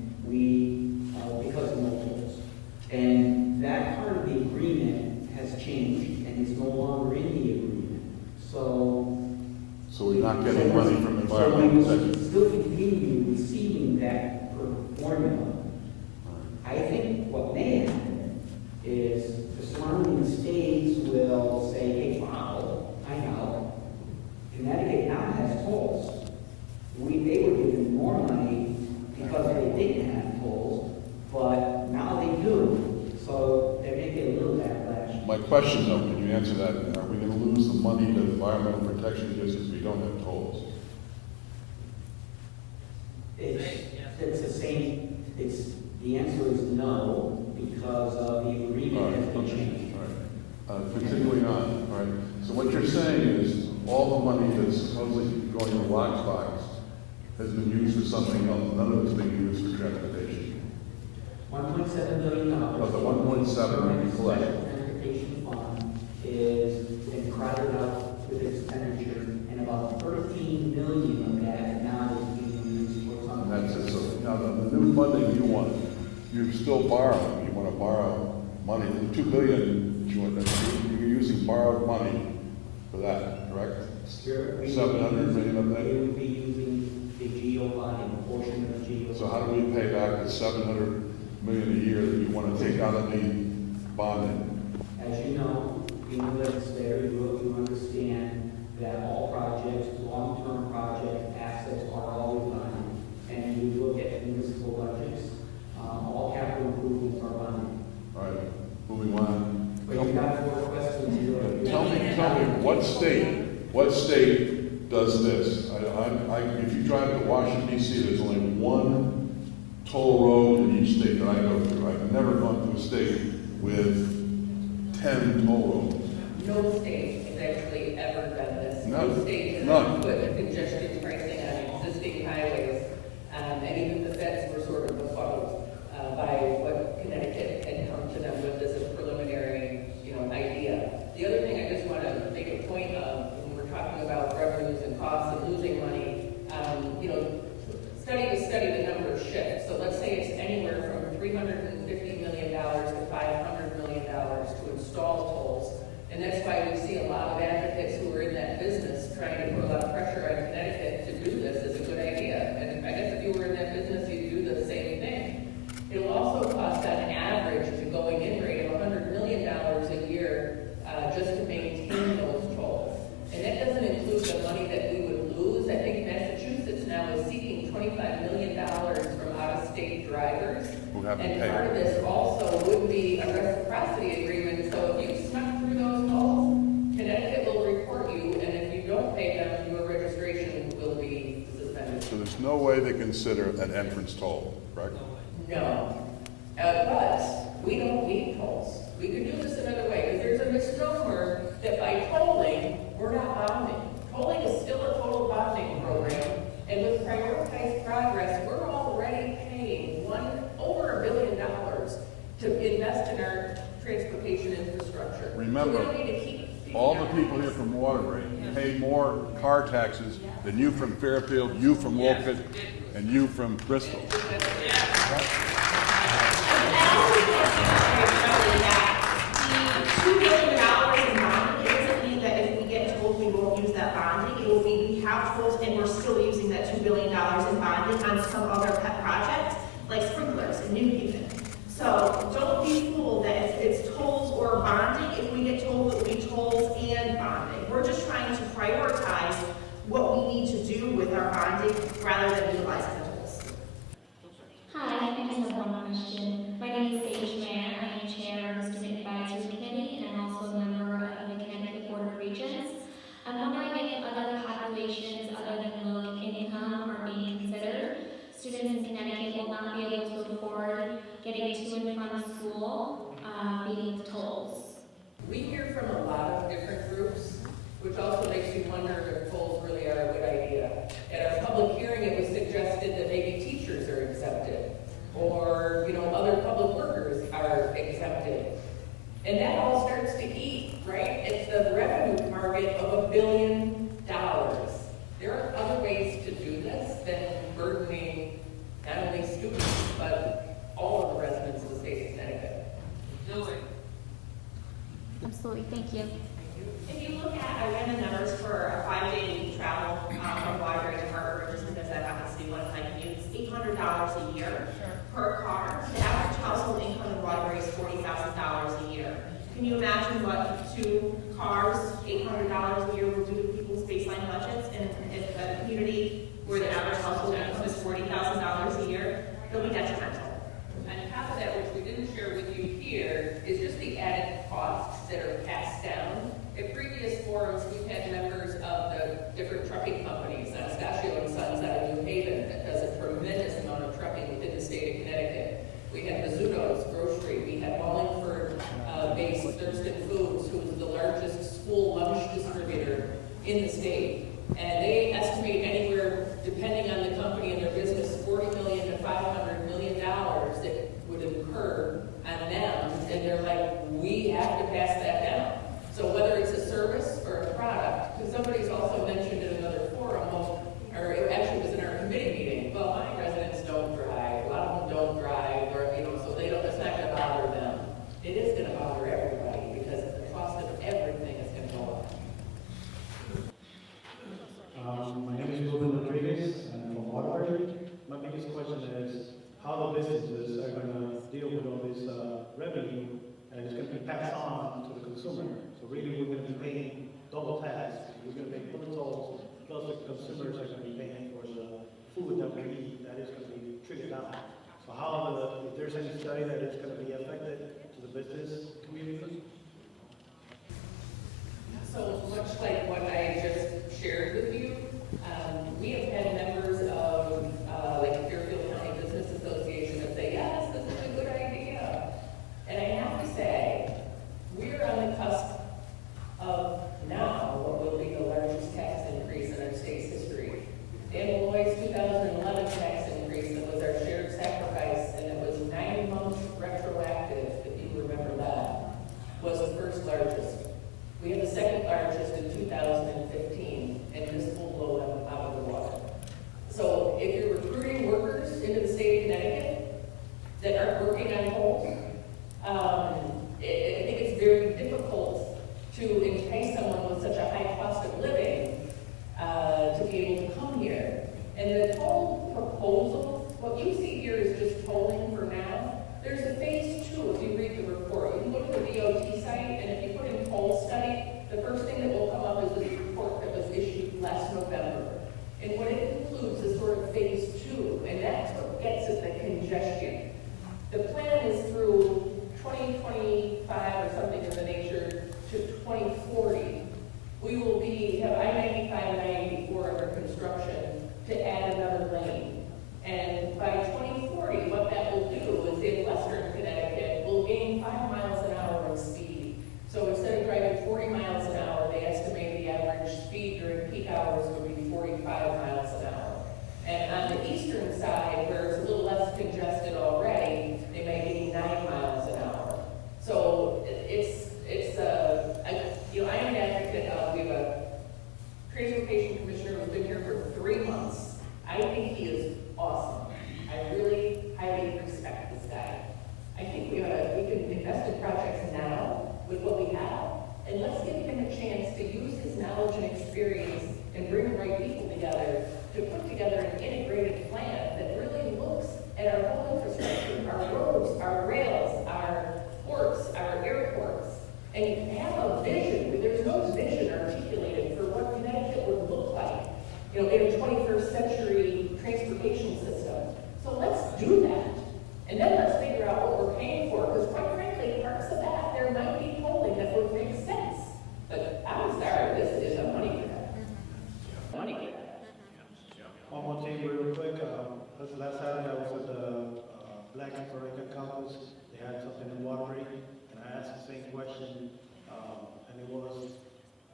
because of no tolls. And that part of the agreement has changed and is no longer in the agreement. So So we're not getting money from so environmental we protection. still continue receiving that formula. I think what may happen is the surrounding states will say, hey, wow, I know, Connecticut now has tolls. They were given more money because they didn't have tolls, but now they do. So there may be a little backlash. My question though, can you answer that? Are we gonna lose the money that environmental protection gives us if we don't have tolls? It's the same, the answer is no, because the agreement has been changed. All right. Continuing on, all right. So what you're saying is all the money that's supposedly going to Lockbox has been used for something else. None of it's being used for transportation. $1.7 billion. Of the 1.7 we collect. Transportation fund is been crowded out with expenditure, and about 13 million of that now is being used for something. And that's it. So now the new funding you want, you still borrow. You want to borrow money. The $2 billion that you want, you're using borrowed money for that, correct? 700 million of that. They would be using the GEO bonding, a portion of the GEO. So how do we pay back the 700 million a year that you want to take out of the bonding? As you know, being legislator, you understand that all projects, long-term project assets are always bonded. And you look at municipal budgets, all capital improvements are bonded. All right, moving on. But you got more questions. Tell me, what state does this? If you drive to Washington DC, there's only one toll road in each state that I go through. I've never gone through a state with 10 toll roads. No state has actually ever done this. None. No state has None. ever put congestion pricing on existing highways. And even the feds were sort of befuddled by what Connecticut had come to them with as a preliminary, idea. The other thing I just want to make a point of, when we're talking about revenues and costs and losing money, study to study, the numbers shift. So let's say it's anywhere from $350 million to $500 million to install tolls. And that's why we see a lot of advocates who are in that business trying to put a lot of pressure on Connecticut to do this is a good idea. And I guess if you were in that business, you'd do the same thing. It'll also cost on average a going in rate of $100 million a year just to maintain those tolls. And that doesn't include the money that we would lose. I think Massachusetts now is seeking $25 million from out-of-state drivers. Who haven't And paid. part of this also would be a reciprocity agreement. So if you snuck through those tolls, Connecticut will report you, and if you don't pay them, your registration will be suspended. So there's no way they consider an entrance toll, correct? No. But we don't need tolls. We could do this another way, because there's a misnomer that by tolling, we're not bonding. Tolling is still a total bonding program, and with prioritized progress, we're already paying over $1 billion to invest in our transportation infrastructure. Remember, So we don't need to keep all the people here from Waterbury pay more car taxes than you from Fairfield, you from Woolpit, and you from Bristol. $2 billion in bonding, it doesn't mean that if we get told we won't use that bonding, it will be we have tolls and we're still using that $2 billion in bonding on some other pet projects, like sprinklers in New Haven. So don't be fooled that if it's tolls or bonding, if we get told it will be tolls and bonding. We're just trying to prioritize what we need to do with our bonding rather than utilizing the tolls. Hi, I just have one question. My name is Sage Mann. I am chair of the Student Advisory Committee and I'm also a member of the Connecticut Board of Regents. I'm wondering if other populations other than low income are being considered. Students in Connecticut will not be able to afford getting to and from school being tolls. We hear from a lot of different groups, which also makes you wonder if tolls really are a good idea. At our public hearing, it was suggested that maybe or, other public workers are exempted. And that all starts to eat, right? It's the revenue target of $1 billion. There are other ways to do this than burdening not only students, but all of the residents of the state of Connecticut. Absolutely, thank you. If you look at, I ran the numbers for a 5-day travel from Waterbury to Harvard, just because that happens to be one of my commutes, $800 a year per car. The average household income in Waterbury is $40,000 a year. Can you imagine what 2 cars, $800 a year would do to people's baseline budgets in a community where the average household income is $40,000 a year? It'll be detrimental. On top of that, which we didn't share with you here, is just the added costs that are passed down. At previous forums, we've had members of the different trucking companies, Anastasio and Sons out of New Haven, that does a tremendous amount of trucking within the state of Connecticut. We had Mizuno's Grocery, we had Wallingford-based Thurston Foods, who is the largest school lunch distributor in the state. And they estimate anywhere, depending on the company and their business, $40 million to $500 million that would incur on them. And they're like, we have to pass that down. So whether it's a service or a product, because somebody's also mentioned in another forum, or it actually was in our committee meeting, well, my residents don't drive, a lot of them don't drive, or, so they don't, it's not going to bother them. It is going to bother everybody because the cost of everything is going to go up. My name is Devlin Rodriguez. I'm from Waterbury. My biggest question is how the businesses are going to deal with all this revenue, and it's going to be passed on to the consumer. So really, we're going to be paying double tax. We're going to pay full tolls, plus the consumers are going to be paying for the food that we eat. That is going to be trickled down. So how, if there's any study that it's going to be affected to the business community? So much like what I just shared with you, we have had members of like Fairfield County Business Association that say, yes, this is a good idea. And I have to say, we're on the cusp of now what will be the largest tax increase in our state's history. Dan Malloy's 2011 tax increase, that was our shared sacrifice, and it was 9 months retroactive, if you remember that, was the first largest. We have the second largest in 2015, and this will blow them out of the water. So if you're recruiting workers into the state of Connecticut that aren't working on hold, I think it's very difficult to entice someone with such a high cost of living to be able to come here. And the toll proposal, what you see here is just tolling for now. There's a phase 2 if you read the report. You can go to the DOT site, and if you put in toll study, the first thing that will come up is this report that was issued last November. And what it includes is sort of phase 2, and that's what gets at the congestion. The plan is through 2025 or something of the nature to 2040. We will have I-95 and I-84 under construction to add another lane. And by 2040, what that will do is in western Connecticut, we'll gain 5 miles an hour in speed. So instead of driving 40 miles an hour, they estimate the average speed during peak hours would be 45 miles an hour. And on the eastern side, where it's a little less congested already, they may gain 9 miles an hour. So I am an advocate of, we have a transportation commissioner who's been here for 3 months. I think he is awesome. I really highly respect this guy. I think we can invest in projects now with what we have, and let's give him a chance to use his knowledge and experience and bring the right people together to put together an integrated plan that really looks at our whole infrastructure, our roads, our rails, our ports, our airports, and have a vision. There's no vision articulated for what Connecticut would look like, in a 21st century transportation system. So let's do that. And then let's figure out what we're paying for, because quite frankly, parts of that, there might be tolling that would make sense. But I'm sorry, this is a money grab. Money grab. One more thing real quick. Last Saturday I was at the Black and Foreign Campus. They had something in Waterbury, and I asked the same question, and it was,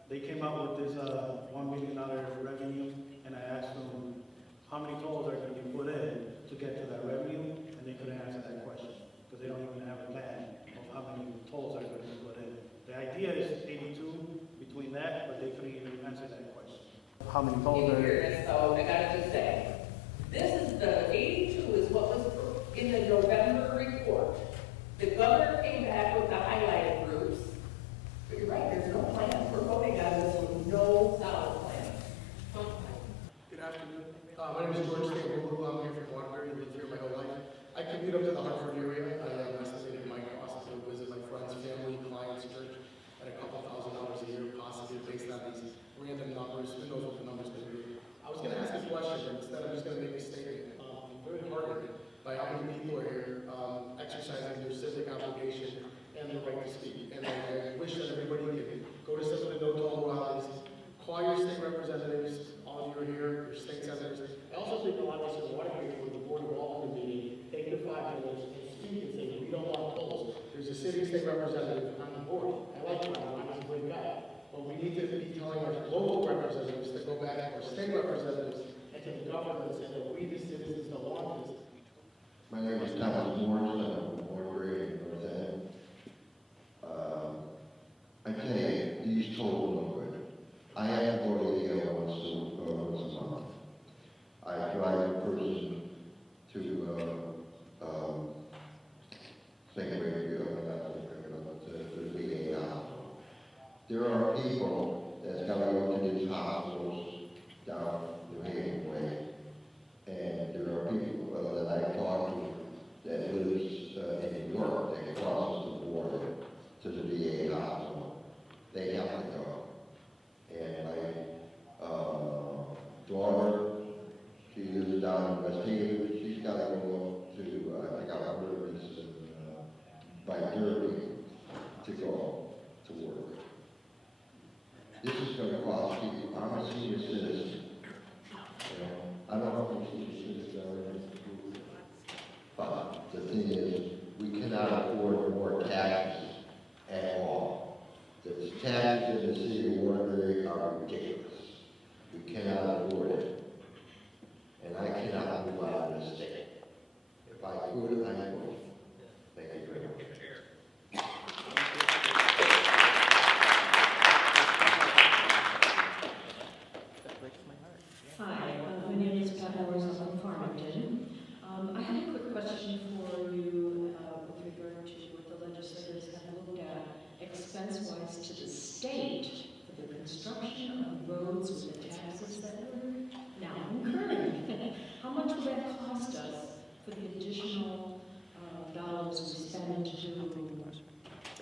they came out with this $1 million revenue, and I asked them how many tolls are going to be put in to get to that revenue, and and they couldn't answer that question, because they don't even have a plan of how many tolls are going to be put in. The idea is 82 between that, but they couldn't even answer that question. How many tolls are there? So I gotta just say, this is the 82 is what was in the November report. The governor came back with the highlighted groups. But you're right, there's no plan. We're voting on this with no solid plan. Good afternoon. My name is George Stable. I'm here from Waterbury. I've lived here my whole life. I commute up to the Hartford area. I estimated my cost to visit my friends, family, clients, church at a couple $1,000s a year, possibly based on these random numbers. Who knows what the numbers going to be? I was going to ask a question, but instead I'm just going to make a statement. I'm very heartened by how many people are here exercising their civic obligation and their right to speak. And I wish that everybody could go to some of the no-toll rallies, call your state representatives, all of you are here, your state senators. I also think a lot of us in Waterbury with the Board of Aldermen meeting, take the 5 minutes and speak and say, we don't want tolls. There's a city state representative on the board. I like him, he's a great guy. But we need to be telling our local representatives to go back to our state representatives and to the government and say that we, the citizens, don't want this. My name is Thomas Morris, I'm from Waterbury, North End. I tell you, these tolls look good. I have to go to the Yale once a month. I drive a person to St. Mary, to the VA hospital. There are people that's got to go to these hospitals down New Haven way, and there are people that I talk to that lives in New York that crosses the border to the VA hospital. They have to go. And my daughter, she lives down in West Haven. She's got to go to, I think I heard this by Derby to go to work. This is going to cost people. I'm a senior citizen. You know, I don't know how many senior citizens are in this group. But the thing is, we cannot afford more taxes at all. The taxes in the city of Waterbury are ridiculous. We cannot afford it. And I cannot move out of this state. If I could, I would. Thank you very much. Hi, my name is Pat Morris. I'm from Farmington. I had a quick question for you with regard to what the legislators have looked at expense-wise to the state for the construction of roads with the taxes that we're now incurring. How much will that cost us for the additional dollars we spend to,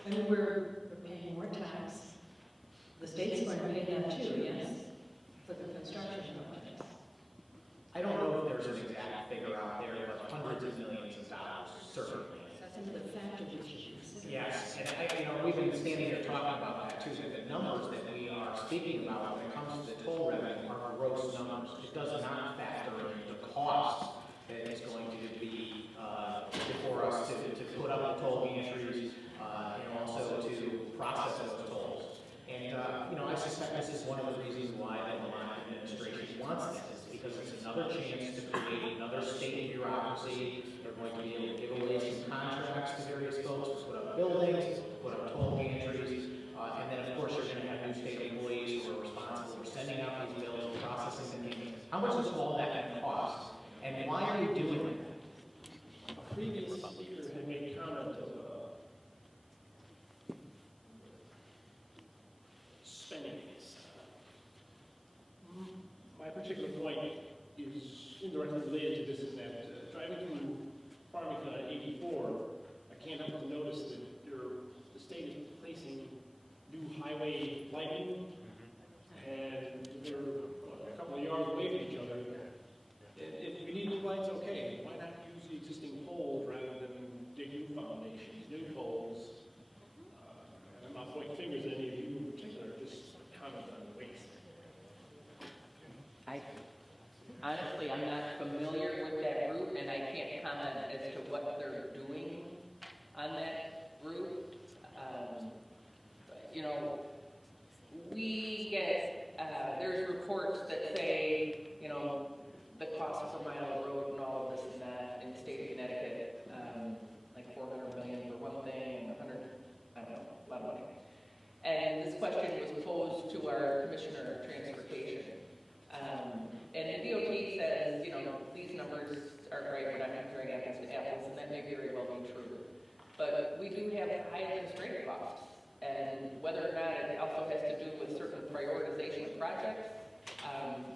I mean, we're paying more tax. The state's going to pay that too, yes, for the construction projects. I don't know if there's an exact figure out there, but hundreds of millions of dollars, certainly. That's into the factor we should consider. Yes, and we've been standing here talking about that too, that the numbers that we are speaking about when it comes to the toll revenue are gross numbers. It does not factor in the cost that is going to be for us to put up the toll gantries and also to process those tolls. And I suspect this is one of the reasons why the Vermont administration wants this, because it's another chance to create another state bureaucracy. They're going to be able to give away some contracts to various folks to put up buildings, put up toll gantries, and then of course you're going to have new state employees who are responsible for sending out these bills, processing them. How much is all that going to cost? And why are you doing it? A previous speaker had made comment of spending. My particular point is indirectly related to this, is that driving through Farmington on 84, I can't help but notice that the state is placing new highway lighting, and they're a couple of yards away from each other. If we need new lights, okay, why not use the existing poles rather than dig new foundations, new poles? I'm not pointing fingers at any of you in particular, just comment on the waste. Honestly, I'm not familiar with that route, and I can't comment as to what they're doing on that route. We get, there's reports that say, the cost per mile of road and all of this and that in the state of Connecticut But we do have high administrative costs, and whether or not it also has to do with certain prioritization of projects.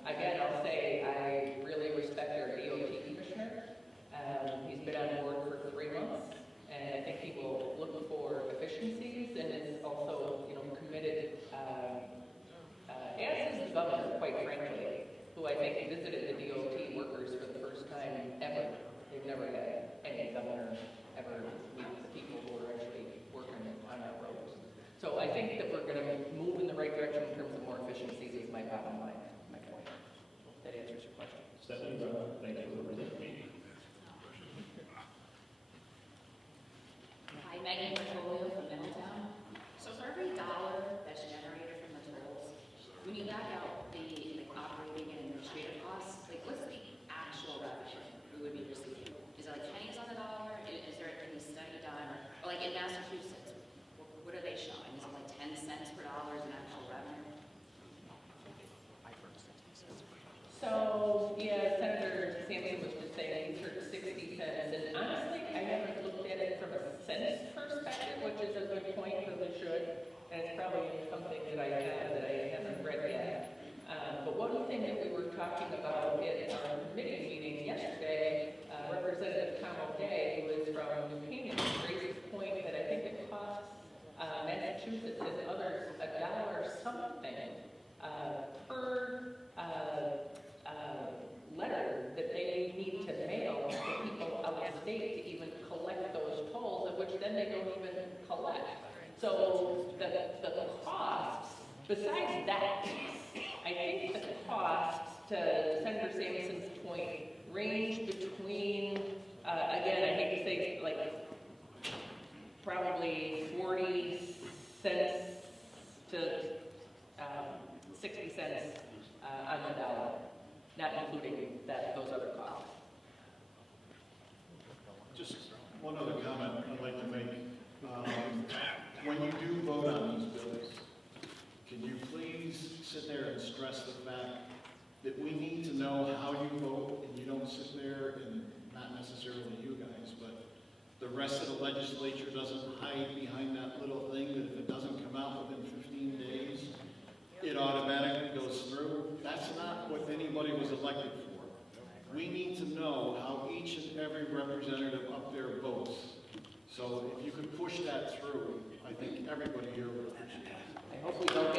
Again, I'll say I really respect our DOT commissioner. He's been on board for 3 months, and I think he will look for efficiencies and is also, committed, as is the governor, quite frankly, who I think visited the DOT workers for the first time ever. They've never had any governor ever meet the people who are actually working on our roads. So I think that we're going to move in the right direction in terms of more efficiencies is my bottom line, my point. That answers your question. Stephanie, thank you for presenting me. Hi, Megan Portfolio from Middletown. So for every dollar that's generated from the tolls, when you back out the operating and administrative costs, what's the actual revenue we would be receiving? Is it like pennies on the dollar? Is there any study done? Or like in Massachusetts, what are they showing? Is it like 10 cents per dollar is an actual revenue? So, yeah, Senator Sampson was just saying he's heard 60 cents, and honestly, I haven't looked at it from a cents perspective, which is a good point, because we should, and it's probably something that I have that I haven't read yet. But one thing that we were talking about at our committee meeting yesterday, Representative Tom O'Day, who is from New Canaan, raised the point that I think it costs Massachusetts and others $1 something per letter that they need to mail to people out of state to even collect those tolls, of which then they don't even collect. So the costs, besides that, I think the costs, to Senator Sampson's point, range between, again, I hate to say, like, probably 40 cents to 60 cents on the dollar, not including those other costs. Just one other comment I'd like to make. When you do vote on these bills, can you please sit there and stress the fact that we need to know how you vote, and you don't sit there, and not necessarily you guys, but the rest of the legislature doesn't hide behind that little thing that if it doesn't come out within 15 days, it automatically goes through. That's not what anybody was elected for. We need to know how each and every representative up there votes. So if you could push that through, I think everybody here would appreciate it. I hope we don't